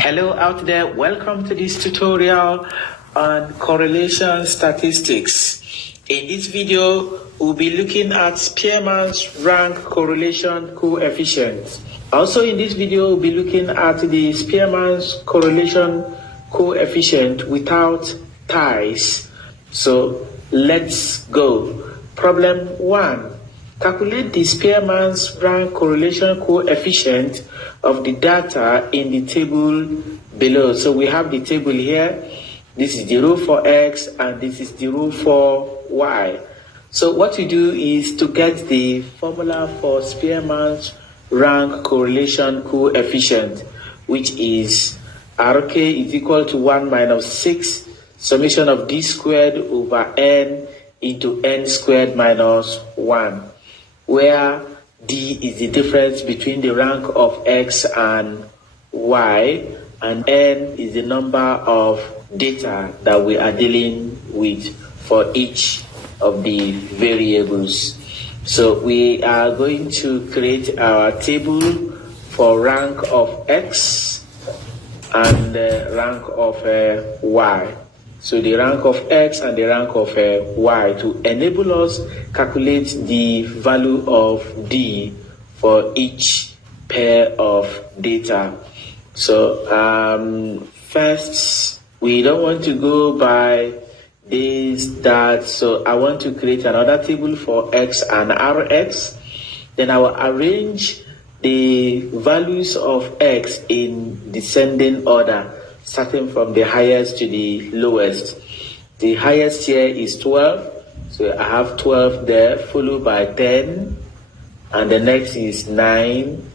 Hello out there, welcome to this tutorial on correlation statistics. In this video, we'll be looking at Spearman's rank correlation coefficient. Also in this video, we'll be looking at the Spearman's correlation coefficient without ties. So let's go. Problem 1. Calculate the Spearman's rank correlation coefficient of the data in the table below. So we have the table here. This is the row for X and this is the row for Y. So what you do is to get the formula for Spearman's rank correlation coefficient, which is RK is equal to 1 minus 6 summation of D squared over N into N squared minus 1. Where D is the difference between the rank of X and Y, and N is the number of data that we are dealing with for each of the variables. So we are going to create our table for rank of X and the rank of Y. So the rank of X and the rank of Y to enable us calculate the value of D for each pair of data. So first, we don't want to go by this, that. So I want to create another table for X and RX. Then I will arrange the values of X in descending order, starting from the highest to the lowest. The highest here is 12, so I have 12 there, followed by 10, and the next is 9,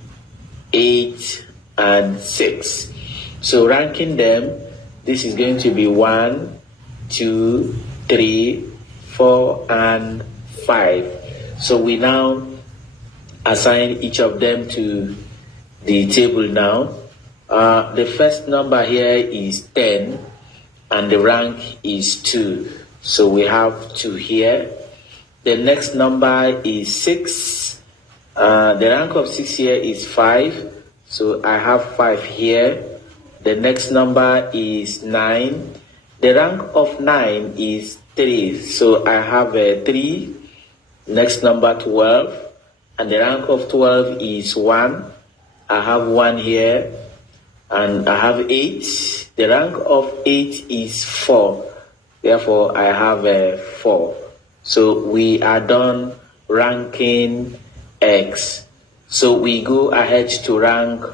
8, and 6. So ranking them, this is going to be 1, 2, 3, 4, and 5. So we now assign each of them to the table now. The first number here is 10 and the rank is 2. So we have 2 here. The next number is 6. The rank of 6 here is 5. So I have 5 here. The next number is 9. The rank of 9 is 3. So I have 3. Next number 12. And the rank of 12 is 1. I have 1 here. And I have 8. The rank of 8 is 4. Therefore, I have 4. So we are done ranking X. So we go ahead to rank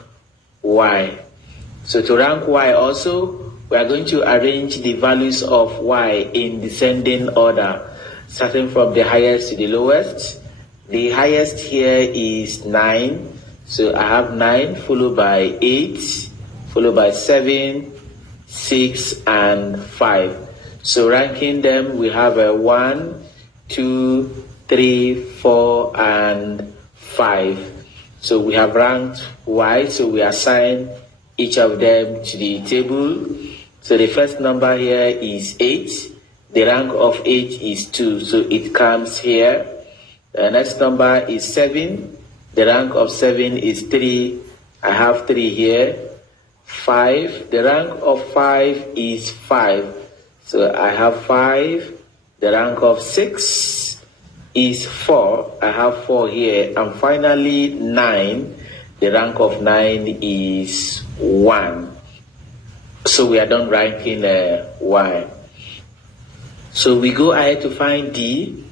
Y. So to rank Y also, we are going to arrange the values of Y in descending order, starting from the highest to the lowest. The highest here is 9. So I have 9 followed by 8. Followed by 7, 6, and 5. So ranking them, we have a 1, 2, 3, 4, and 5. So we have ranked Y, so we assign each of them to the table. So the first number here is 8. The rank of 8 is 2, so it comes here. The next number is 7. The rank of 7 is 3. I have 3 here. 5. The rank of 5 is 5. So I have 5. The rank of 6 is 4. I have 4 here. And finally 9. The rank of 9 is 1. So we are done ranking Y. So we go ahead to find D.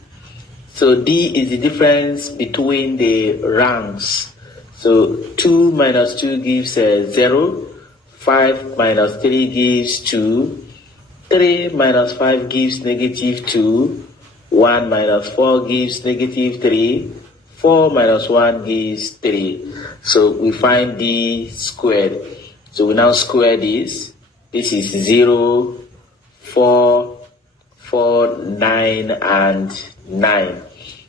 So D is the difference between the ranks. So 2 minus 2 gives 0. 5 minus 3 gives 2. 3 minus 5 gives negative 2. 1 minus 4 gives negative 3. 4 minus 1 gives 3. So we find D squared. So we now square this. This is 0, 4, 4, 9, and 9.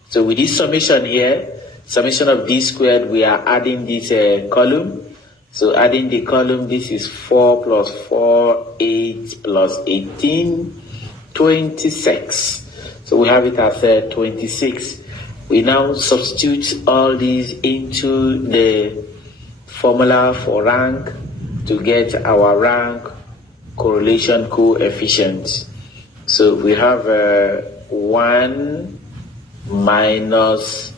So with this summation here, summation of D squared, we are adding this column. So adding the column, this is 4 plus 4, 8 plus 18, 26. So we have it as 26. We now substitute all these into the formula for rank to get our rank correlation coefficient. So we have 1 minus,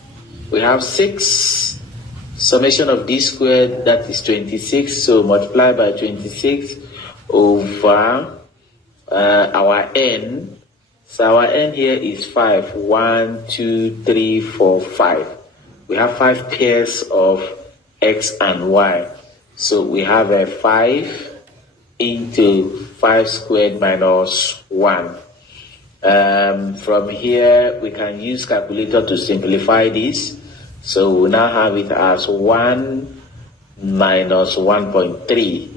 we have 6, summation of d squared, that is 26, so multiply by 26 over our n. So our n here is 5. 1, 2, 3, 4, 5. We have 5 pairs of x and y. So we have a 5 into 5 squared minus 1. From here, we can use calculator to simplify this. So we now have it as 1 minus 1.3.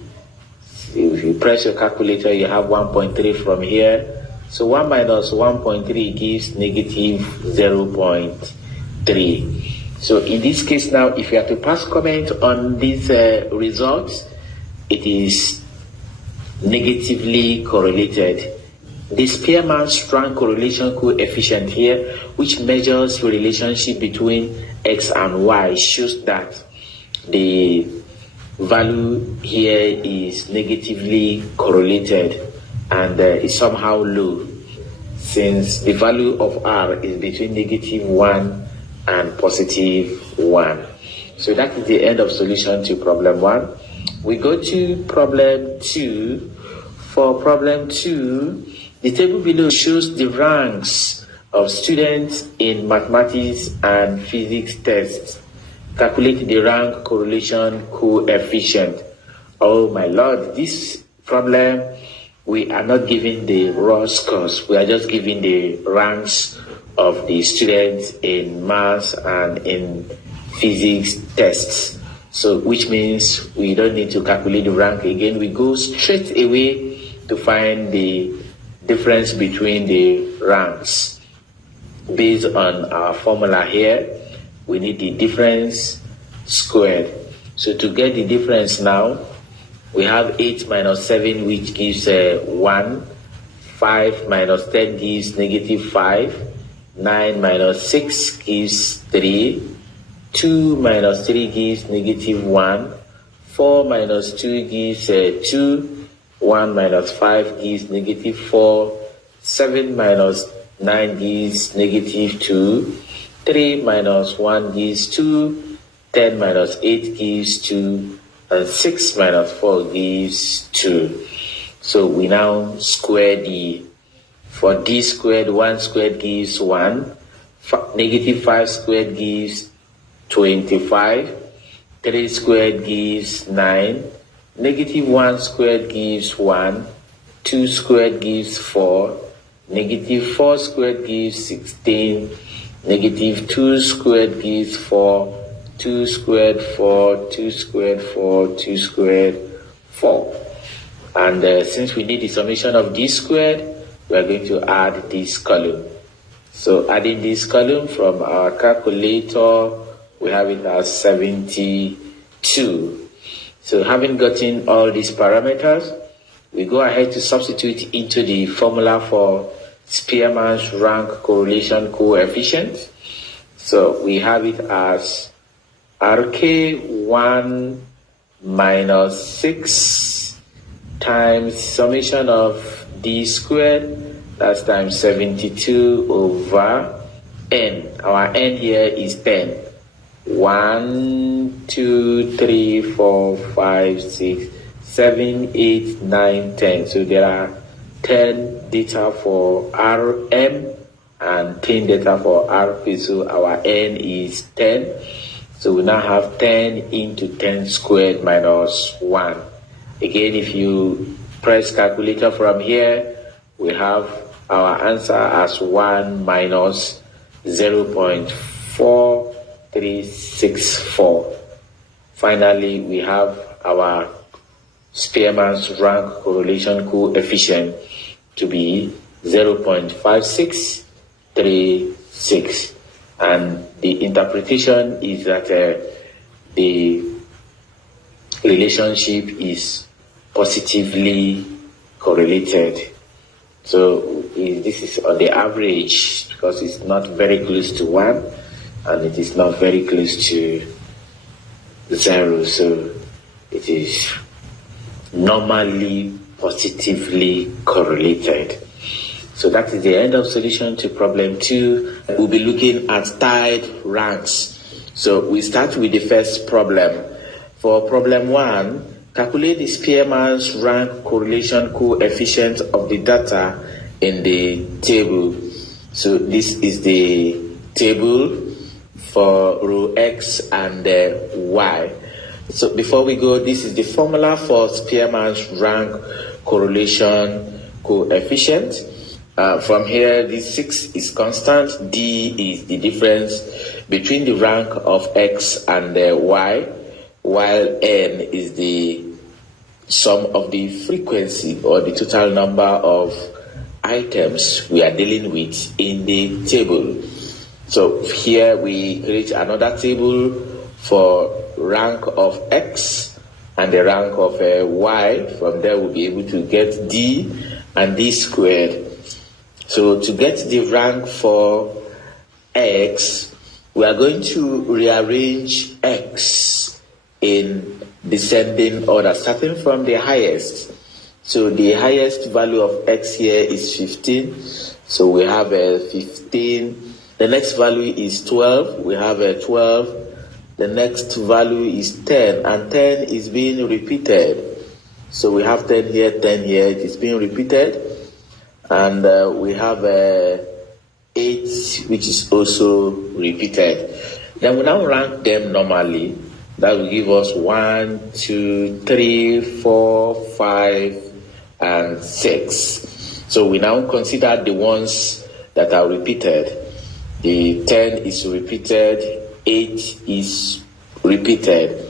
If you press your calculator, you have 1.3 from here. So 1 minus 1.3 gives negative 0.3. So in this case now, if you have to pass comment on these results, it is negatively correlated. The Spearman's rank correlation coefficient here, which measures the relationship between x and y, shows that the value here is negatively correlated and is somehow low, since the value of r is between -1 and +1. So that is the end of solution to problem 1. We go to problem 2. For problem 2, the table below shows the ranks of students in mathematics and physics tests. Calculate the rank correlation coefficient. Oh my lord, this problem, we are not giving the raw scores. We are just giving the ranks of the students in maths and in physics tests. So which means we don't need to calculate the rank again. We go straight away to find the difference between the ranks. Based on our formula here, we need the difference squared. So to get the difference now, we have 8 minus 7, which gives 1. 5 minus 10 gives -5. 9 minus 6 gives 3. 2 minus 3 gives -1. 4 minus 2 gives 2. 1 minus 5 gives -4. 7 minus 9 gives -2. 3 minus 1 gives 2. 10 minus 8 gives 2. And 6 minus 4 gives 2. So we now square for d squared, 1 squared gives 1. -5 squared gives 25. 3 squared gives 9. -1 squared gives 1. 2 squared gives 4. -4 squared gives 16. -2 squared gives 4. 2 squared 4. 2 squared 4. 2 squared 4. And since we need the summation of d squared, we are going to add this column. So adding this column from our calculator, we have it as 72. So having gotten all these parameters, we go ahead to substitute into the formula for Spearman's rank correlation coefficient. So we have it as RK1 minus 6 times summation of d squared, that's times 72 over n. Our n here is 10. 1, 2, 3, 4, 5, 6, 7, 8, 9, 10. So there are 10 data for Rm and 10 data for Rp. So our n is 10. So we now have 10 into 10 squared minus 1. Again, if you press calculator from here, we have our answer as 1 minus 0.4364. Finally, we have our Spearman's rank correlation coefficient to be 0.5636. And the interpretation is that the relationship is positively correlated. So this is on the average, because it's not very close to 1 and it is not very close to 0. So it is normally positively correlated. So that is the end of solution to problem 2. We'll be looking at tied ranks. So we start with the first problem. For problem 1, calculate the Spearman's rank correlation coefficient of the data in the table. So this is the table for row X and Y. So before we go, this is the formula for Spearman's rank correlation coefficient. From here, this 6 is constant, D is the difference between the rank of X and Y, while N is the sum of the frequency or the total number of items we are dealing with in the table. So here we create another table for rank of X and the rank of Y. From there we'll be able to get D and D squared. So to get the rank for X, we are going to rearrange X in descending order, starting from the highest. So the highest value of X here is 15. So we have a 15. The next value is 12. We have a 12. The next value is 10, and 10 is being repeated. So we have 10 here, 10 here. It is being repeated. And we have 8, which is also repeated. Then we now rank them normally. That will give us 1, 2, 3, 4, 5, and 6. So we now consider the ones that are repeated. The 10 is repeated, 8 is repeated.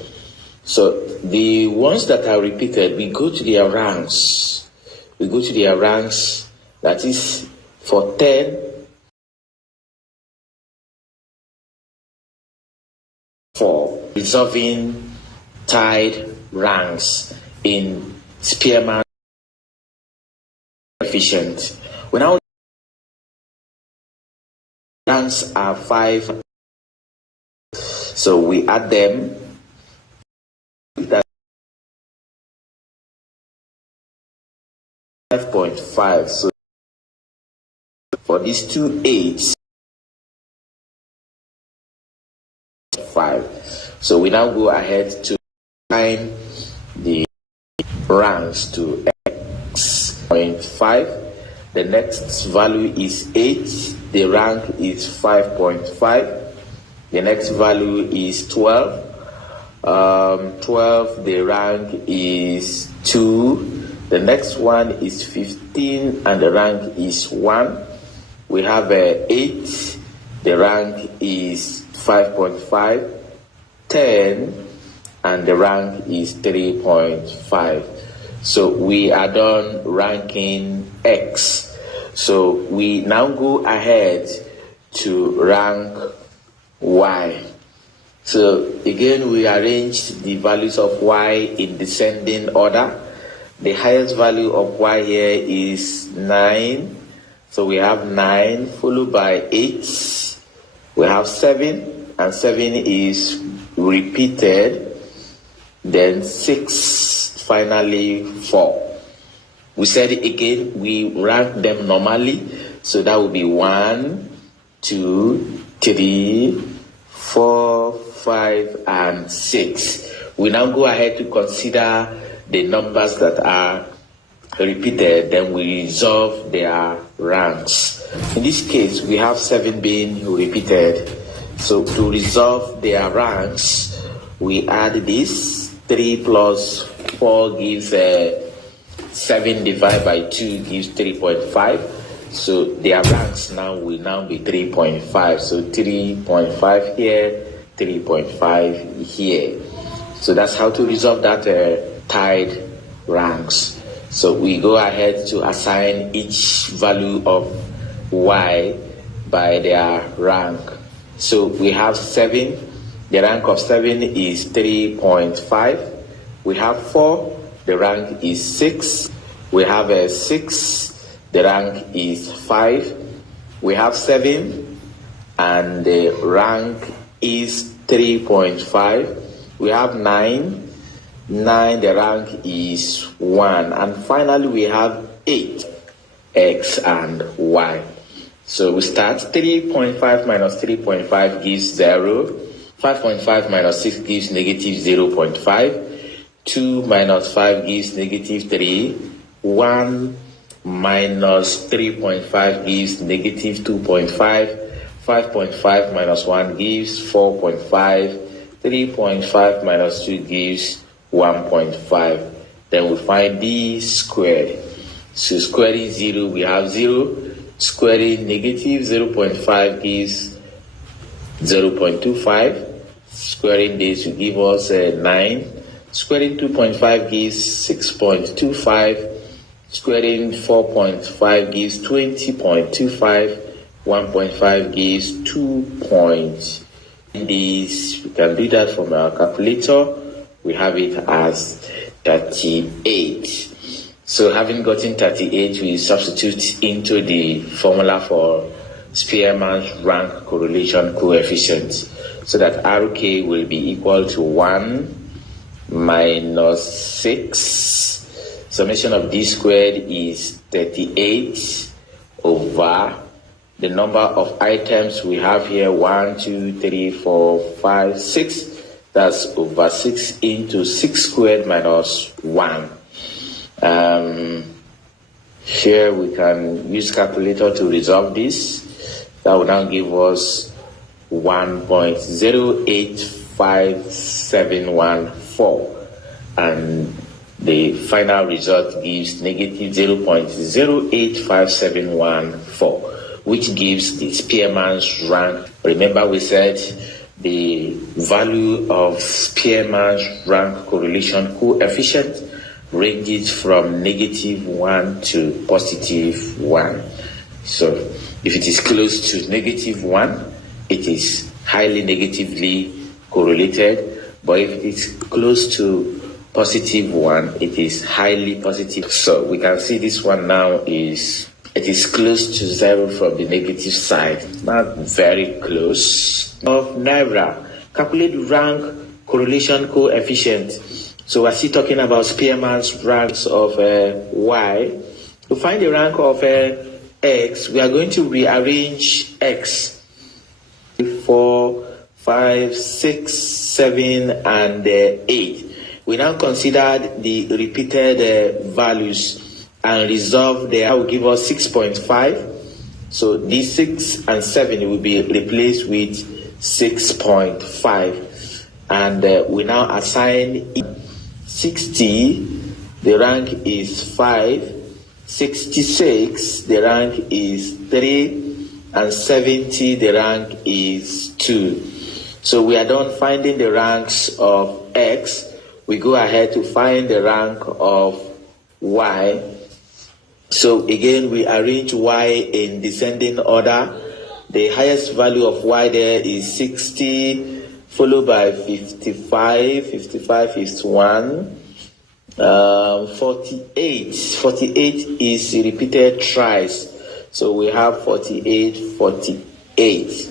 So the ones that are repeated, we go to their ranks. We go to their ranks. That is, for 10, 4, resolving tied ranks in Spearman coefficient. We now ranks are 5, so we add them. That 5.5. So for these two 8s, 5. So we now go ahead to find the ranks to X.5. The next value is 8. The rank is 5.5. The next value is 12. 12, the rank is 2. The next one is 15, and the rank is 1. We have 8, the rank is 5.5, 10, and the rank is 3.5. So we are done ranking X. So we now go ahead to rank Y. So again, we arranged the values of Y in descending order. The highest value of Y here is 9. So we have 9 followed by 8. We have 7, and 7 is repeated. Then 6, finally 4. We said it again, we rank them normally. So that would be 1, 2, 3, 4, 5, and 6. We now go ahead to consider the numbers that are repeated, then we resolve their ranks. In this case, we have 7 being repeated. So to resolve their ranks, we add this. 3 plus 4 gives 7 divided by 2 gives 3.5. So their ranks now will now be 3.5. So 3.5 here, 3.5 here. So that's how to resolve that tied ranks. So we go ahead to assign each value of Y by their rank. So we have 7. The rank of 7 is 3.5. We have 4. The rank is 6. We have a 6. The rank is 5. We have 7. And the rank is 3.5. We have 9. 9, the rank is 1. And finally, we have 8, x and y. So we start 3.5 minus 3.5 gives 0. 5.5 minus 6 gives negative 0.5. 2 minus 5 gives negative 3. 1 minus 3.5 gives negative 2.5. 5.5 minus 1 gives 4.5. 3.5 minus 2 gives 1.5. Then we find d squared. So squaring 0, we have 0. Squaring negative 0.5 gives 0.25. Squaring this will give us 9. Squaring 2.5 gives 6.25. Squaring 4.5 gives 20.25. 1.5 gives 2. This, we can do that from our calculator. We have it as 38. So having gotten 38, we substitute into the formula for Spearman's rank correlation coefficient, so that RK will be equal to 1 minus 6. Summation of d squared is 38 over the number of items we have here, 1, 2, 3, 4, 5, 6. That's over 6 into 6 squared minus 1. Here we can use calculator to resolve this. That will now give us 1.085714, and the final result gives negative 0.085714, which gives the Spearman's rank. Remember, we said the value of Spearman's rank correlation coefficient ranges from -1 to +1. So if it is close to -1, it is highly negatively correlated. But if it is close to +1, it is highly positive. So we can see this one now it is close to 0 from the negative side. Not very close. Of Naira, calculate rank correlation coefficient. So we're still talking about Spearman's ranks of y. To find the rank of x, we are going to rearrange x. 4, 5, 6, 7, and 8. We now consider the repeated values and resolve there. That will give us 6.5. So these 6 and 7 will be replaced with 6.5. And we now assign 60, the rank is 5. 66, the rank is 3. And 70, the rank is 2. So we are done finding the ranks of x. We go ahead to find the rank of y. So again, we arrange y in descending order. The highest value of y there is 60, followed by 55. 55 is 1. 48. 48 is repeated thrice. So we have 48, 48.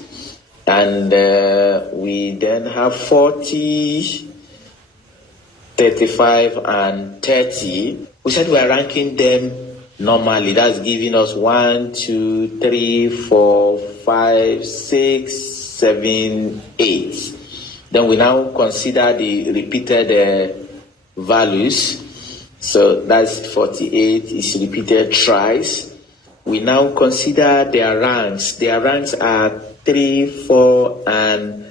And we then have 40, 35, and 30. We said we are ranking them normally. That's giving us 1, 2, 3, 4, 5, 6, 7, 8. Then we now consider the repeated values. So that's 48 is repeated thrice. We now consider their ranks. Their ranks are 3, 4, and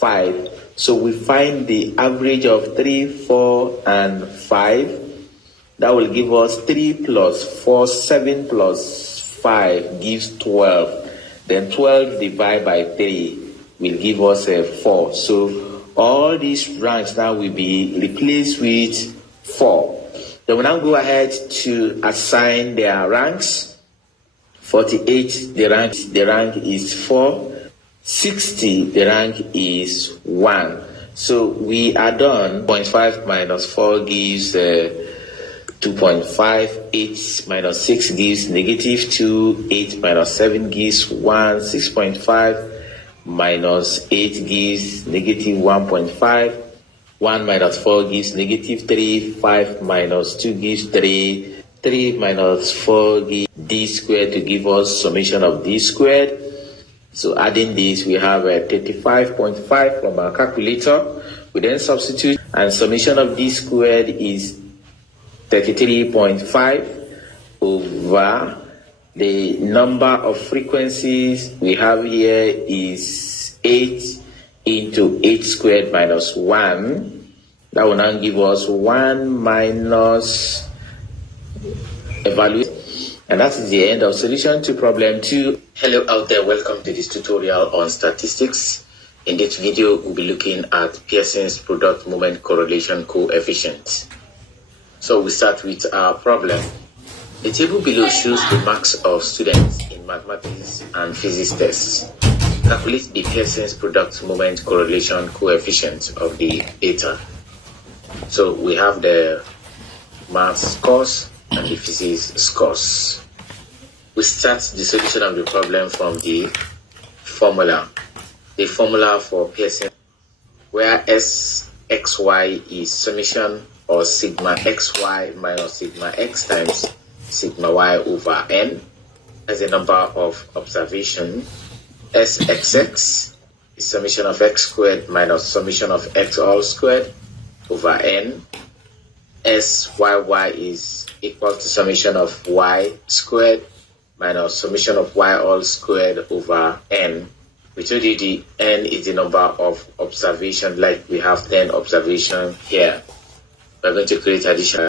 5. So we find the average of 3, 4, and 5. That will give us 3 plus 4, 7 plus 5 gives 12. Then 12 divided by 3 will give us a 4. So all these ranks now will be replaced with 4. Then we now go ahead to assign their ranks. 48, the rank is 4. 60, the rank is 1. So we are done. 0.5 minus 4 gives 2.5. 8 minus 6 gives negative 2. 8 minus 7 gives 1. 6.5 minus 8 gives negative 1.5. 1 minus 4 gives negative 3, 5 minus 2 gives 3, 3 minus 4 gives d squared to give us summation of d squared. So adding this, we have 35.5 from our calculator. We then substitute, and summation of d squared is 33.5 over the number of frequencies we have here is 8 into 8 squared minus 1. That will now give us 1 minus evaluate. And that is the end of solution to problem 2. Hello out there, welcome to this tutorial on statistics. In this video, we'll be looking at Pearson's product moment correlation coefficient. So we start with our problem. The table below shows the marks of students in mathematics and physics tests. Calculate the Pearson's product moment correlation coefficient of the data. So we have the maths scores and the physics scores. We start the solution of the problem from the formula. The formula for Pearson, where Sxy is summation or sigma xy minus sigma x times sigma y over n as a number of observation. Sxx is summation of x squared minus summation of x all squared over n. Syy is equal to summation of y squared minus summation of y all squared over n. We told you the n is the number of observation, like we have 10 observation here. We're going to create additional